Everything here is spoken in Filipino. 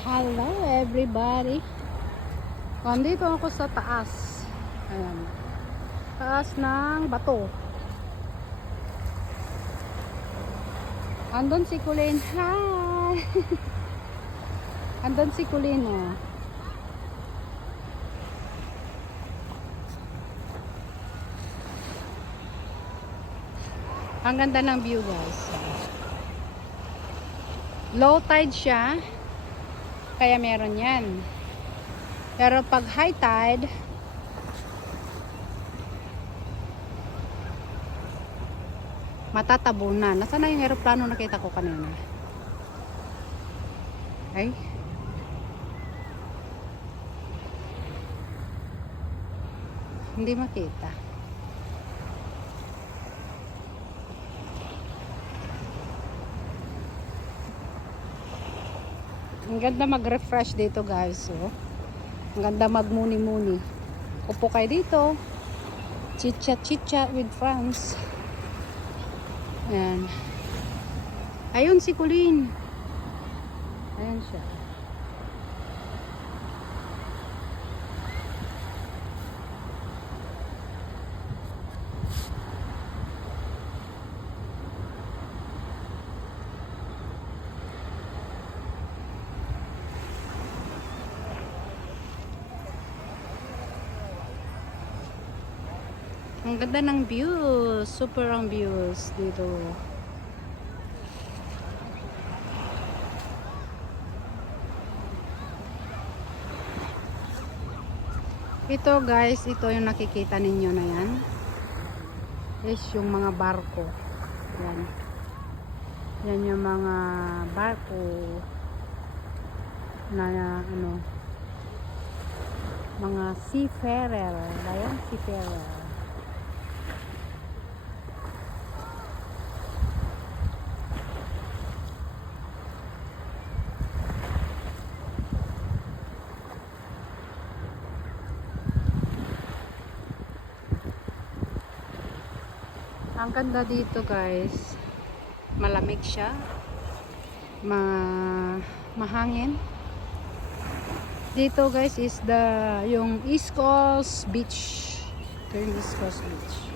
Hello everybody. Nandito ako sa taas. Ayan. Taas ng bato. Andun si Kulin. Hi! Andun si Kulin, oh. Ang ganda ng view, guys. Low tide siya. Kaya meron yan. Pero pag high tide, matatabunan. Nasaan na yung aeroplano nakita ko kanina? Ay. Hindi makita. Ang ganda mag-refresh dito, guys. Oh. Ang ganda magmuni-muni. Upo kayo dito. Chit-chat with friends. Ayan. Ayun si Kulin. Ayan siya. Ang ganda ng views. Super ang views dito. Ito, guys, ito yung nakikita ninyo na yan. Is yung mga barko. Yan. Yan yung mga barko na ano, mga seafarer. Ayan, seafarer. Ang ganda dito, guys. Malamig siya. Mahangin. Dito, guys, is yung East Coast Beach. Ito yung East Coast Beach.